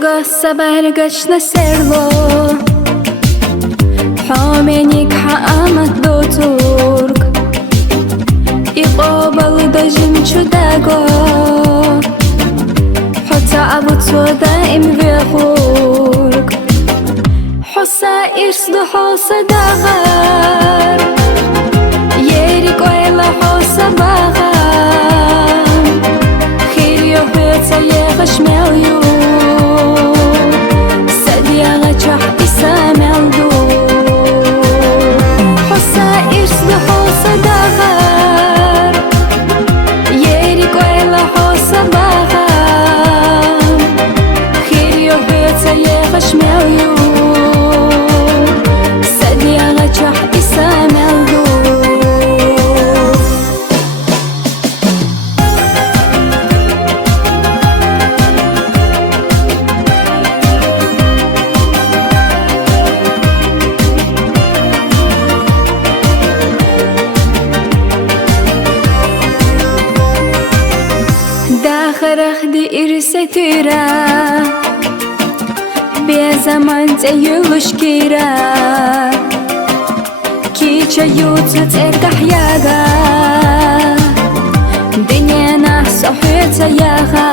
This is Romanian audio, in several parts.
Irgossa bargach na serlo Homenik haamat do turk Iqobal dajim chudago Hota avut soda im vechurk Hossa irs do hossa dagar Yerik oila hossa bagar Khir yo hütsa yegash melyu Daxaraq di irsetira Be zaman te yulushkira Kicha yutsut erkahyaga Dinyana sohutsa yaga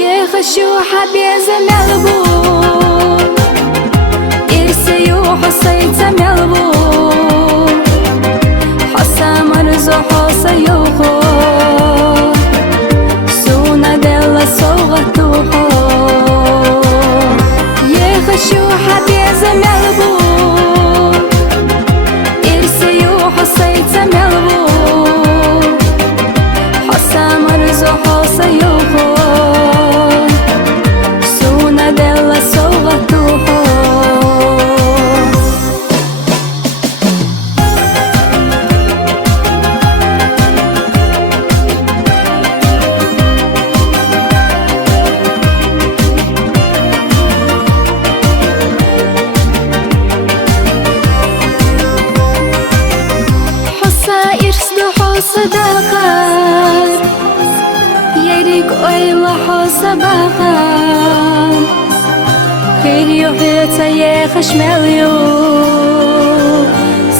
Yekhashuha be zamelbu Irseyu hosaytsa melbu Hossa marzo hossa yuhu صداقات يريك أيلا حسباقات خير يحيط يخش مليو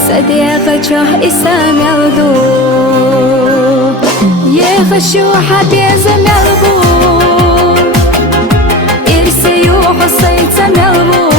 صديقة جه إسام يلدو يخشو حبيز ملبو إرسيو حصيت ملبو